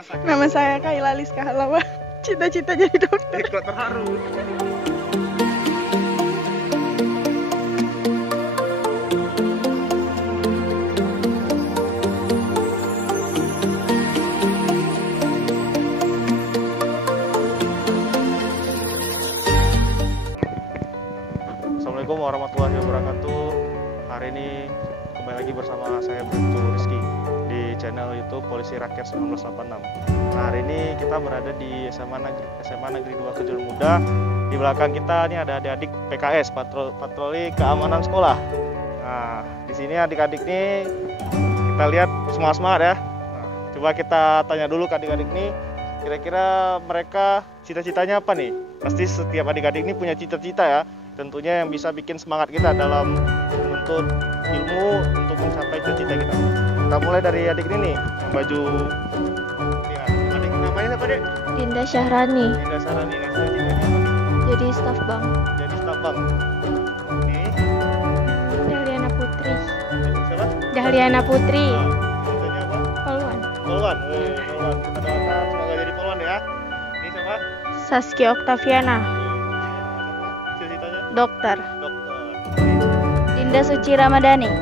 Nama saya Kaila Liska Halawa. Cita-cita jadi dokter. Kok terharu? Assalamualaikum warahmatullahi wabarakatuh. Hari ini kembali lagi bersama saya Bribtu Rizky di channel YouTube Polisi Rakyat 1986. Nah, hari ini kita berada di SMA Negeri 2 Kejuruan Muda. Di belakang kita ini ada adik-adik PKS, patroli keamanan sekolah. Nah, di sini adik-adik ini kita lihat semangat-semangat ya. Nah, coba kita tanya dulu ke adik-adik ini, kira-kira mereka cita-citanya apa nih? Pasti setiap adik-adik ini punya cita-cita ya. Tentunya yang bisa bikin semangat kita dalam menuntut ilmu untuk mencapai cita-cita kita. Kita mulai dari adik ini nih, yang baju lihat. Adik namanya siapa, Dek? Dinda Syahrani, Dinda Sarani. Nah, cita-citanya apa nih? jadi staf bank. Jadi staf bank. Ini Dahliana Putri. siapa? Dahliana Putri. Nah, cita-citanya apa? Poluan. Polwan. Wih, polwan. Kita doakan semoga jadi polwan ya. Ini siapa? Saskia Oktaviana, Cita-citanya dokter. dokter. Dinda Suci Ramadhani,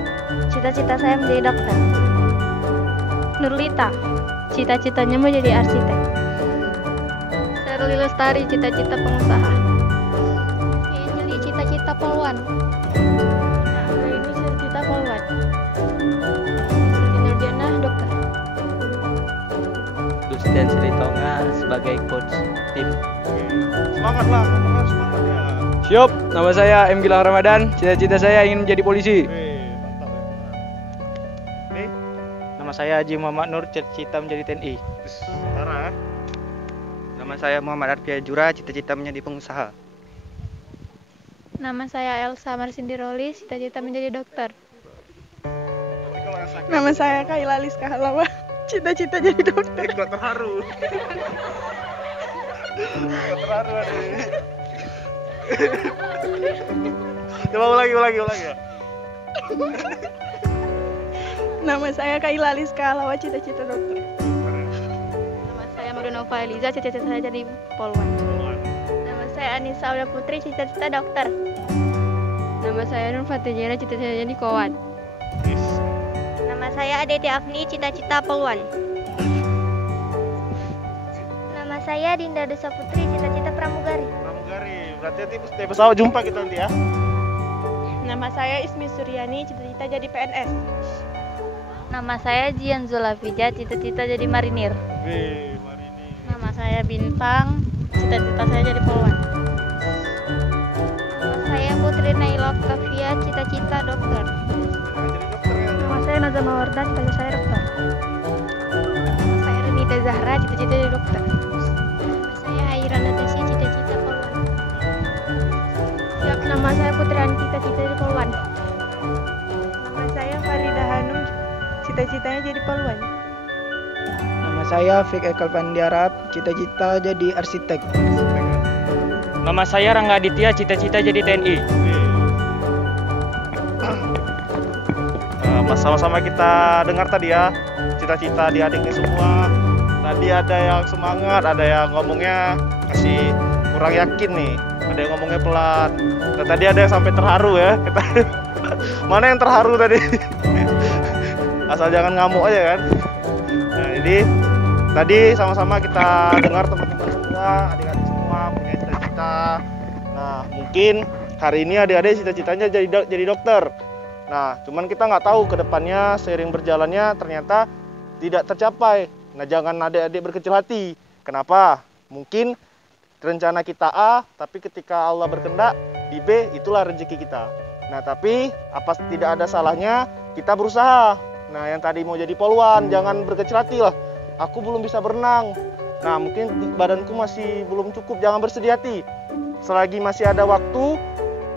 cita-cita saya menjadi dokter. Nurlita, cita-citanya mau jadi arsitek. Sherly Lestari, cita-cita pengusaha. Angeli, cita-cita poluan. Nah, ini cita-cita poluan. Siti Nurdiana, dokter. Dusden Sritonga sebagai coach tim. Semangat lah, ngomongnya semangat ya. Siap, nama saya M. Gilang Ramadan. Cita-cita saya ingin menjadi polisi. Wih, mantap ya. Nih, Nama saya Haji Muhammad Nur, cita-cita menjadi TNI. Tara. Nama saya Muhammad Arfia Jura, cita-cita menjadi pengusaha. Nama saya Elsa Marsindi Roli, cita-cita menjadi dokter. Nanti kalau yang sakit, Nama saya Kaila Liska Halawa. Cita-cita jadi dokter. kok terharu. Kok terharu adik. Coba ulangi ya. Nama saya Kaila Liska Halawa. Cita-cita dokter. Nama saya Marinova Eliza, cita-cita saya jadi poluan. Nama saya Anissa Aulia Putri, cita-cita dokter. Nama saya Nur Fatijera, cita-cita jadi kawan. Nama saya Adeti Afni, cita-cita poluan. Nama saya Dinda Desa Putri, cita-cita pramugari. Pramugari. Berarti nanti setiap pesawat jumpa kita nanti ya. Nama saya Ismi Suryani. Cita-cita jadi PNS. Nama saya Jian Zulafija, cita-cita jadi marinir. Wih, Marini. Nama saya Bintang, cita-cita saya jadi poluan. Nama saya Putri Naila Octavia, cita-cita dokter. Jadi dokter ya. Nama saya Nazama Wardah, cita-cita saya dokter. Nama saya Renita Zahra, cita-cita jadi dokter. Nama saya Aira Natasha, cita-cita poluan. Siap, nama saya Putri Anita, cita-cita jadi poluan. Nama saya Farida Hanum. Cita-citanya jadi poluan. Nama saya Fik Ekal Pandiarap, cita-cita jadi arsitek. Nama saya Rangga Aditya, cita-cita jadi TNI. Sama-sama kita dengar tadi ya cita-cita di adik ini semua. Tadi ada yang semangat, ada yang ngomongnya masih kurang yakin nih, ada yang ngomongnya pelan. Dan tadi ada yang sampai terharu ya. Mana yang terharu tadi? Asal jangan ngamuk aja kan. Nah, jadi tadi sama-sama kita dengar teman-teman semua, adik-adik semua punya cita-cita. Nah, mungkin hari ini adik-adik cita-citanya jadi dokter. Nah, cuman kita nggak tahu ke depannya seiring berjalannya ternyata tidak tercapai. Nah, jangan adik-adik berkecil hati. Kenapa? Mungkin rencana kita A, tapi ketika Allah berkehendak di B, itulah rezeki kita. Nah, tapi apa tidak ada salahnya kita berusaha. Nah, yang tadi mau jadi poluan, jangan berkecil hati lah. Aku belum bisa berenang. Nah, mungkin badanku masih belum cukup, jangan bersedih hati. Selagi masih ada waktu,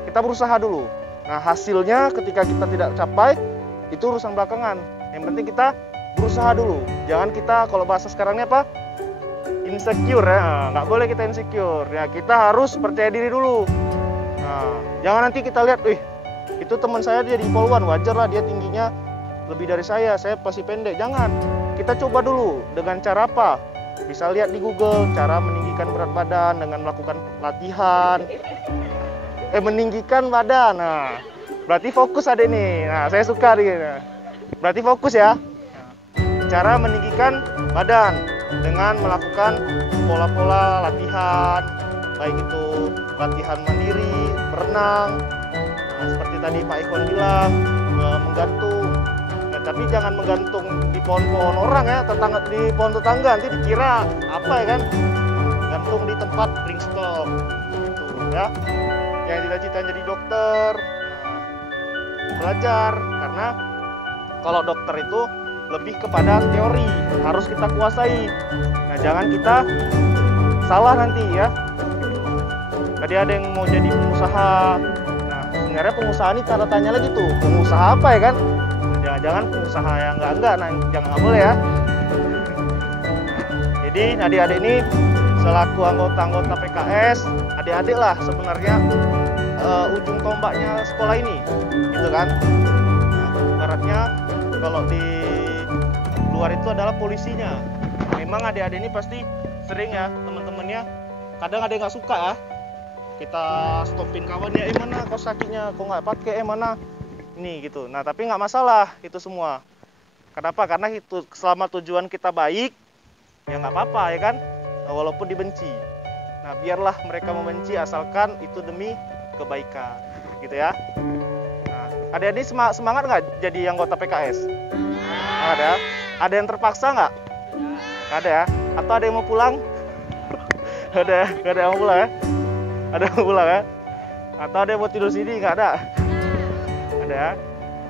kita berusaha dulu. Nah, hasilnya ketika kita tidak capai, itu urusan belakangan. Yang penting kita berusaha dulu. Jangan kita, kalau bahasa sekarangnya apa? Insecure ya. Nggak boleh kita insecure. Ya, kita harus percaya diri dulu. Nah, jangan nanti kita lihat, itu teman saya dia di poluan, wajar lah dia tingginya lebih dari saya pasti pendek. Jangan. kita coba dulu dengan cara apa? Bisa lihat di Google cara meninggikan berat badan dengan melakukan latihan. Meninggikan badan. Nah, berarti fokus adik nih. Nah, saya suka nih. Berarti fokus ya. Cara meninggikan badan dengan melakukan pola-pola latihan, baik itu latihan mandiri, berenang, nah, seperti tadi Pak Ikhwan bilang, menggantung. Nah, tapi jangan menggantung di pohon-pohon orang ya, di pohon tetangga, nanti dikira apa ya kan? Gantung di tempat ringstop, gitu ya. Yang cita-cita jadi dokter, belajar, karena kalau dokter itu lebih kepada teori, harus kita kuasai. Nah, jangan kita salah nanti ya. Tadi ada yang mau jadi pengusaha. Nah, sebenarnya pengusaha ini tanda tanya lagi tuh, pengusaha apa ya kan? Jangan-jangan pengusaha yang enggak, nah, jangan nggak boleh ya. Jadi adik-adik ini selaku anggota PKS, adik-adik lah sebenarnya ujung tombaknya sekolah ini, gitu kan? Nah, ibaratnya kalau di luar itu adalah polisinya. Memang adik-adik ini pasti sering ya teman-temannya. Kadang ada yang nggak suka ya. Kita stopin kawannya, mana kau sakitnya, kau nggak pakai, mana ini gitu. Nah tapi nggak masalah itu semua. Kenapa? Karena itu selama tujuan kita baik, ya nggak apa-apa ya kan. Nah, walaupun dibenci. Nah biarlah mereka membenci asalkan itu demi kebaikan, gitu ya. Nah, adik-adik semangat nggak jadi anggota PKS? Ada? Ada yang terpaksa nggak? Ada ya? Atau ada yang mau pulang? Ada? Nggak ada yang mau pulang ya? Ada yang mau pulang ya? Atau ada yang mau tidur sini? Nggak ada? Ada ya?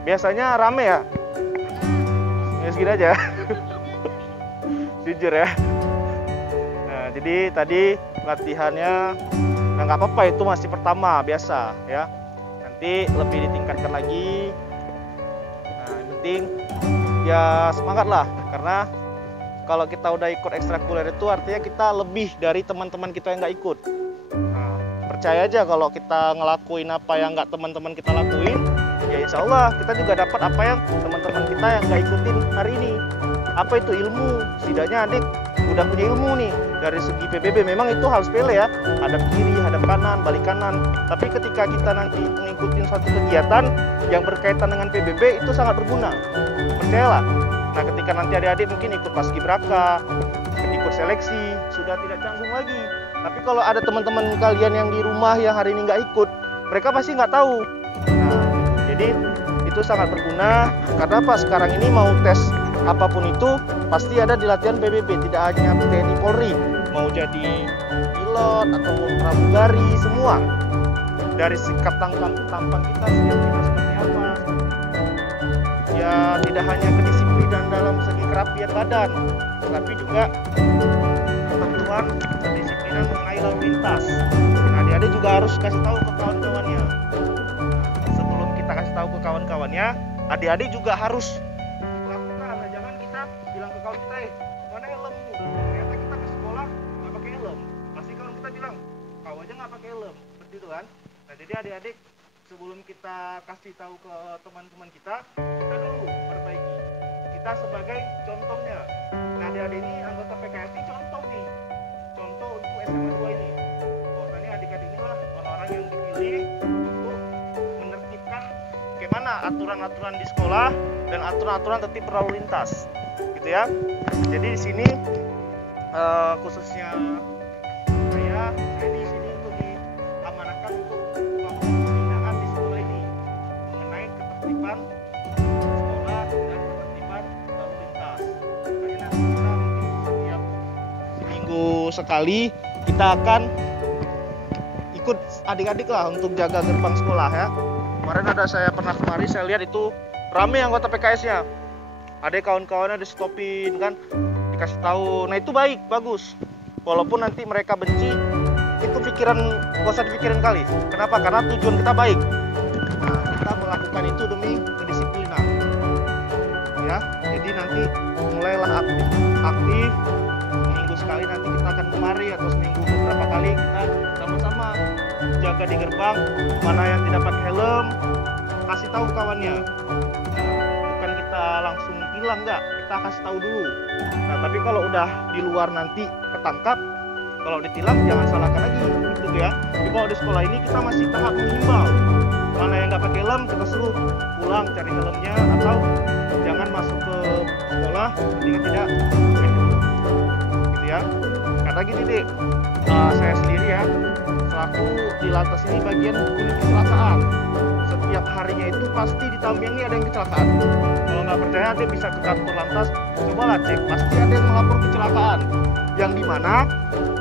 Biasanya rame ya? Ya segini aja. Jujur ya. Nah, jadi tadi latihannya, nah nggak apa-apa, itu masih pertama, biasa ya. Nanti lebih ditingkatkan lagi. Nah, yang penting ya semangat lah, karena kalau kita udah ikut ekstrakurikuler itu artinya kita lebih dari teman-teman kita yang nggak ikut. Nah, percaya aja kalau kita ngelakuin apa yang nggak teman-teman kita lakuin, ya insya Allah kita juga dapat apa yang teman-teman kita yang nggak ikutin hari ini. Apa itu ilmu? Setidaknya adik udah punya ilmu nih dari segi PBB. Memang itu hal sepele ya, hadap kiri, hadap kanan, balik kanan. Tapi ketika kita nanti mengikuti suatu kegiatan yang berkaitan dengan PBB itu sangat berguna. Percayalah. Nah ketika nanti adik-adik mungkin ikut paskibraka, ikut seleksi, sudah tidak canggung lagi. Tapi kalau ada teman-teman kalian yang di rumah yang hari ini nggak ikut, mereka pasti nggak tahu. Nah, jadi itu sangat berguna. Karena apa? Sekarang ini mau tes apapun itu pasti ada di latihan PBB, tidak hanya TNI Polri, mau jadi pilot atau pramugari, semua dari sikap tampang kita, siap kita seperti apa ya, tidak hanya kedisiplinan dalam segi kerapian badan, tapi juga ketentuan kedisiplinan mengenai lalu lintas. Nah adik-adik juga harus kasih tahu ke kawan-kawannya. Sebelum kita kasih tahu ke kawan-kawannya, adik-adik juga harus bilang ke kawan kita, mana helmmu? Ternyata kita ke sekolah nggak pakai helm. Pasti kawan kita bilang, kau aja nggak pakai helm, seperti itu kan? Nah jadi adik-adik sebelum kita kasih tahu ke teman-teman kita dulu perbaiki. Kita sebagai contohnya. Nah adik-adik ini anggota PKS ini contoh nih, contoh untuk SMA 2 ini. Bahwasanya adik-adik inilah orang-orang yang dipilih untuk menertibkan bagaimana aturan-aturan di sekolah dan aturan-aturan tertib berlalu lintas. Ya, jadi di sini khususnya saya di sini untuk diamanahkan untuk melakukan pembinaan di sekolah ini mengenai ketertiban sekolah dan ketertiban lalu lintas. Jadi nanti kita mungkin setiap seminggu sekali kita akan ikut adik-adik lah untuk jaga gerbang sekolah ya. Kemarin saya pernah kemari, saya lihat itu ramai anggota PKS-nya. Ada kawan-kawannya di stopin kan, dikasih tahu. Nah itu baik, bagus. Walaupun nanti mereka benci, itu pikiran, gak usah dipikirin kali. Kenapa? Karena tujuan kita baik. Nah kita melakukan itu demi kedisiplinan. Ya, jadi nanti mulailah aktif. Seminggu sekali nanti kita akan kemari, atau seminggu beberapa kali kita sama-sama jaga di gerbang. Mana yang tidak pakai helm, kasih tahu kawannya. Kita langsung hilang, enggak, kita kita kasih tahu dulu. Nah, tapi kalau udah di luar nanti ketangkap, kalau ditilang jangan salahkan lagi, gitu ya. Jadi kalau di sekolah ini kita masih tahap menghimbau. Mana yang nggak pakai helm, kita suruh pulang cari helmnya, atau jangan masuk ke sekolah dengan tidak pakai helm, gitu ya. Karena gini deh, saya sendiri ya, selaku di lantas ini bagian unit kecelakaan. Setiap harinya itu pasti di Tamiang ini ada yang kecelakaan. Kalau nggak percaya, dia bisa ke kantor lantas, cobalah cek, pasti ada yang melapor kecelakaan. Yang dimana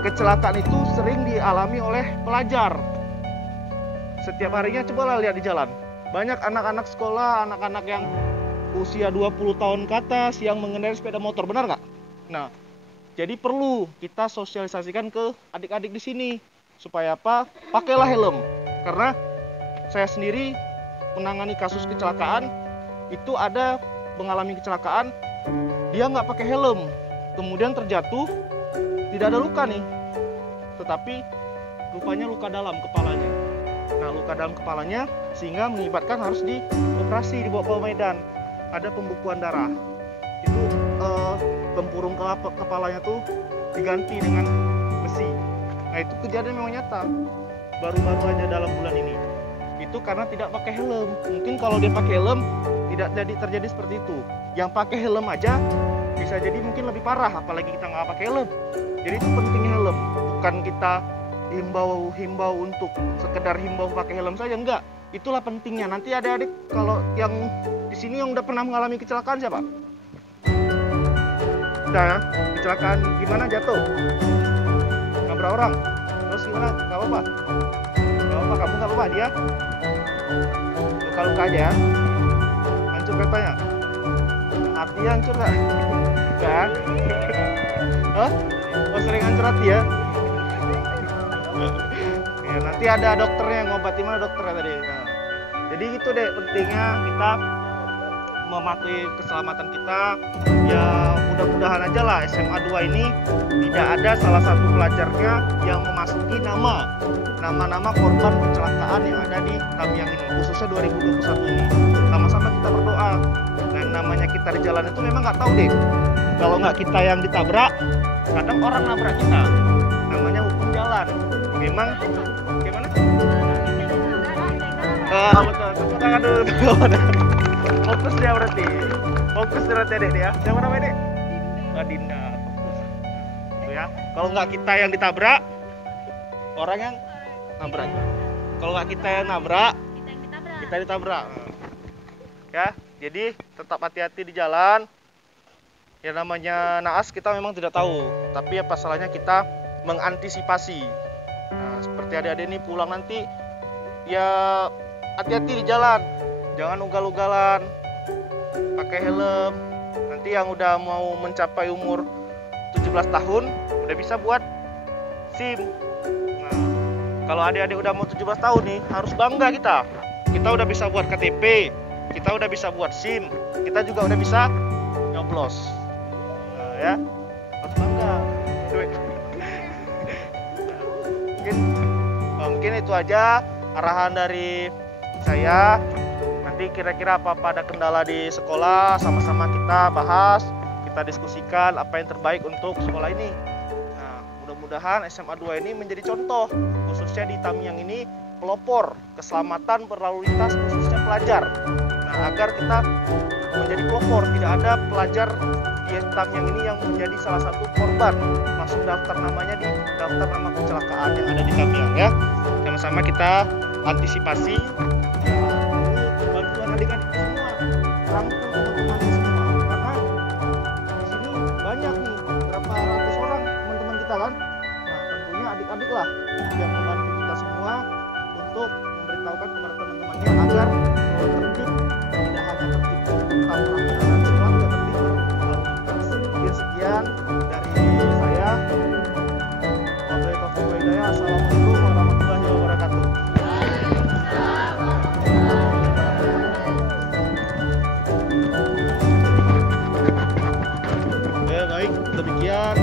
kecelakaan itu sering dialami oleh pelajar. Setiap harinya cobalah lihat di jalan. Banyak anak-anak sekolah, anak-anak yang usia 20 tahun ke atas yang mengendarai sepeda motor, benar nggak? Nah, jadi perlu kita sosialisasikan ke adik-adik di sini. Supaya apa? Pakailah helm. Karena saya sendiri menangani kasus kecelakaan, itu ada mengalami kecelakaan, dia nggak pakai helm, kemudian terjatuh, tidak ada luka nih, tetapi rupanya luka dalam kepalanya. Nah, luka dalam kepalanya sehingga mengakibatkan harus dioperasi, dibawa ke Medan. Ada pembekuan darah. Itu tempurung kepalanya tuh diganti dengan besi. Nah, itu kejadian memang nyata. Baru-baru aja dalam bulan ini. Itu karena tidak pakai helm. Mungkin kalau dia pakai helm tidak terjadi seperti itu. Yang pakai helm aja bisa jadi mungkin lebih parah, apalagi kita nggak pakai helm. Jadi itu pentingnya helm. Bukan kita himbau untuk sekedar himbau pakai helm saja, enggak. Itulah pentingnya. Nanti adik-adik kalau yang di sini yang udah pernah mengalami kecelakaan siapa? Udah ya? Kecelakaan gimana, jatuh? Nabrak orang? Terus gimana? Gak apa-apa? Gak apa-apa, kamu gak apa-apa, dia? Luka-luka aja ya? Hancur kertanya? Hati hancur gak? Gak? Hah? Oh, sering hancur hati ya? Ya, nanti ada dokternya yang ngobati. Mana dokternya tadi? Nah, jadi gitu deh pentingnya kita mematuhi keselamatan kita. Ya mudah-mudahan aja lah SMA 2 ini tidak ada salah satu pelajarnya yang memasuki nama-nama korban kecelakaan yang ada di Tamiang ini, khususnya 2021 ini. Sama-sama kita berdoa. Dan namanya kita di jalan itu memang nggak tahu deh. Kalau nggak kita yang ditabrak, kadang orang nabrak kita. Namanya hukum jalan. Memang gimana? Betul. Tangan dulu. Fokus dia berarti. Fokus berarti deh dia. Yang mana dek? Dinda. Fokus. Itu ya. Kalau nggak kita yang ditabrak, orang yang nabrak. Kalau nggak kita yang nabrak, kita ditabrak. Ya. Jadi tetap hati-hati di jalan. Ya namanya naas kita memang tidak tahu. Tapi apa salahnya kita mengantisipasi. Nah, seperti adik-adik ini pulang nanti, ya hati-hati di jalan, jangan ugal-ugalan, pakai helm. Nanti yang udah mau mencapai umur 17 tahun udah bisa buat SIM. Nah, kalau adik-adik udah mau 17 tahun nih, harus bangga kita. Kita udah bisa buat KTP, kita udah bisa buat SIM, kita juga udah bisa nyoblos. Nah, ya, harus bangga. Mungkin itu aja arahan dari saya. Nanti kira-kira apa ada kendala di sekolah, sama-sama kita bahas, kita diskusikan apa yang terbaik untuk sekolah ini. Nah, mudah-mudahan SMA 2 ini menjadi contoh, khususnya di Tamiang ini, pelopor keselamatan berlalu lintas khususnya pelajar. Nah, agar kita menjadi pelopor, tidak ada pelajar di Tamiang ini yang menjadi salah satu korban masuk daftar namanya di daftar nama kecelakaan yang ada di Tamiang ya. Sama-sama kita antisipasi. Bantuan adik-adik semua, rangkul teman-teman semua, karena di sini banyak nih, berapa ratus orang teman-teman kita kan. Nah, tentunya adik-adik lah yang membantu kita semua untuk memberitahukan kepada teman-temannya agar tertib, tidak hanya tertib tentang peraturan sekolah, juga tertib berlalu lintas. Sekian dari saya. Wabillahi taufiq wal hidayah. Assalamualaikum warahmatullahi wabarakatuh. Ya baik, demikian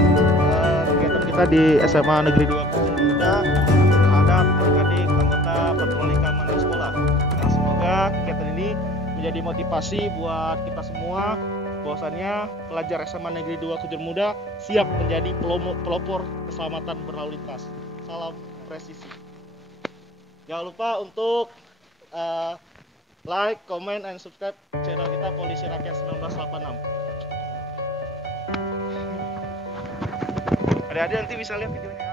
kegiatan kita di SMA Negeri 2 Kecil Muda terhadap adik-adik anggota patroli keamanan sekolah. Nah, semoga kegiatan ini menjadi motivasi buat kita semua bahwasannya pelajar SMA Negeri 2 Kujur Muda siap menjadi pelopor keselamatan berlalu lintas. Salam presisi. Jangan lupa untuk like, comment, and subscribe channel kita Polisi Rakyat 1986. Adik-adik nanti bisa lihat videonya.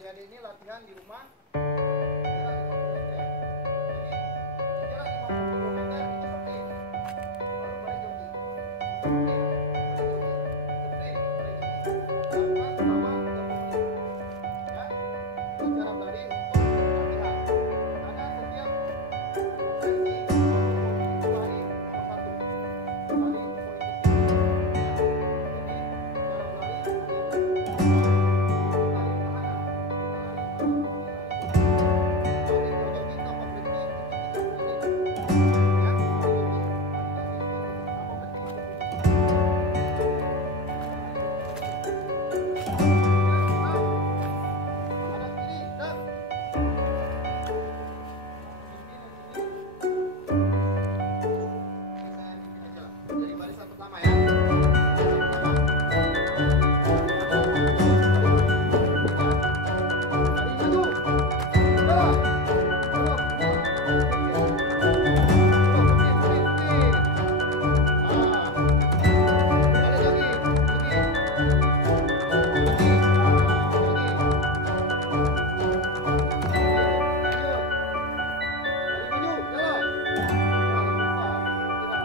adik-adik ini latihan di rumah.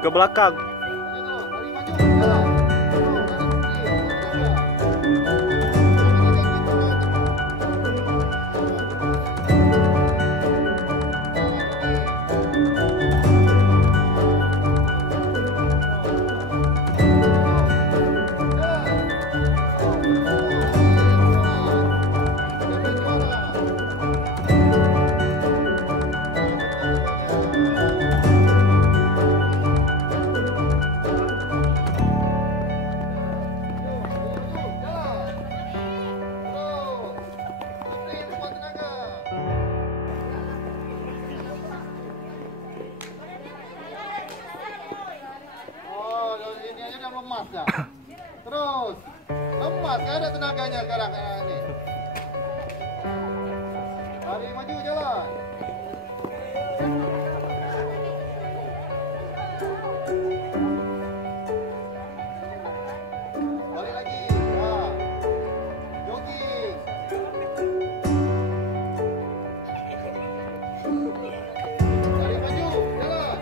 ke belakang. Lemas ya. Terus lemas, gak ada tenaganya sekarang ini. Lari maju jalan. Balik lagi. Wah. Jogging. Lari maju jalan.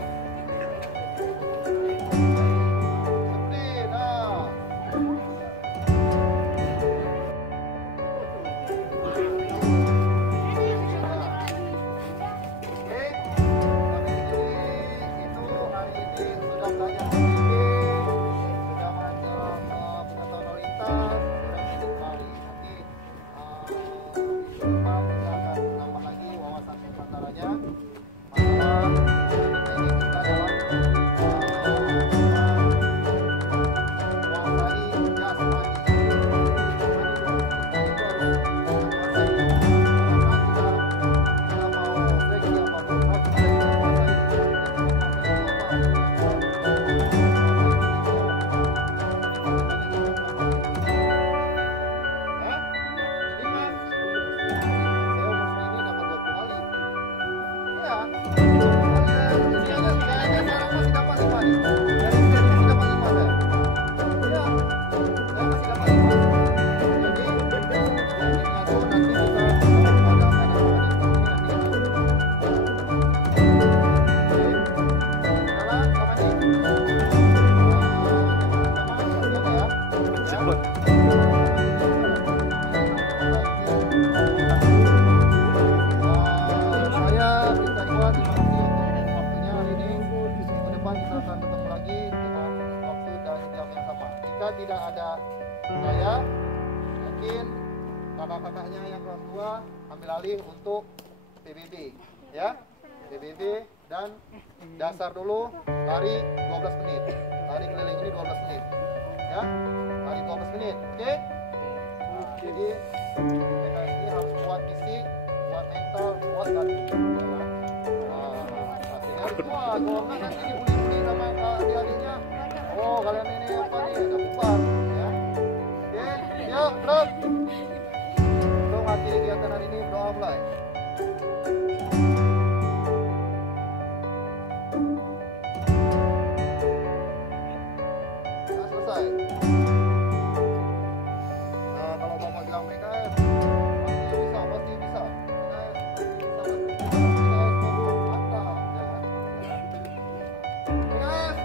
Tidak ada saya, mungkin kakak-kakaknya yang kelas 2 ambil alih untuk PBB ya, PBB dan dasar dulu lari 12 menit, lari keliling ini 12 menit ya, lari 12 menit, oke? Nah, jadi mereka ini harus kuat fisik, kuat mental, kuat batin ya. Nah, semua golongan nanti dibully-bully sama adik-adiknya. Oh, kalian ini apa nih? Ada bubar ya. Oke, yuk, terus. Untuk mengakhiri kegiatan hari ini, doa mulai. Nah, selesai. Nah, kalau Bapak bilang PKS, pasti bisa. PKS,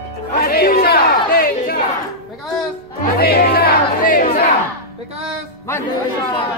PKS, PKS, PKS,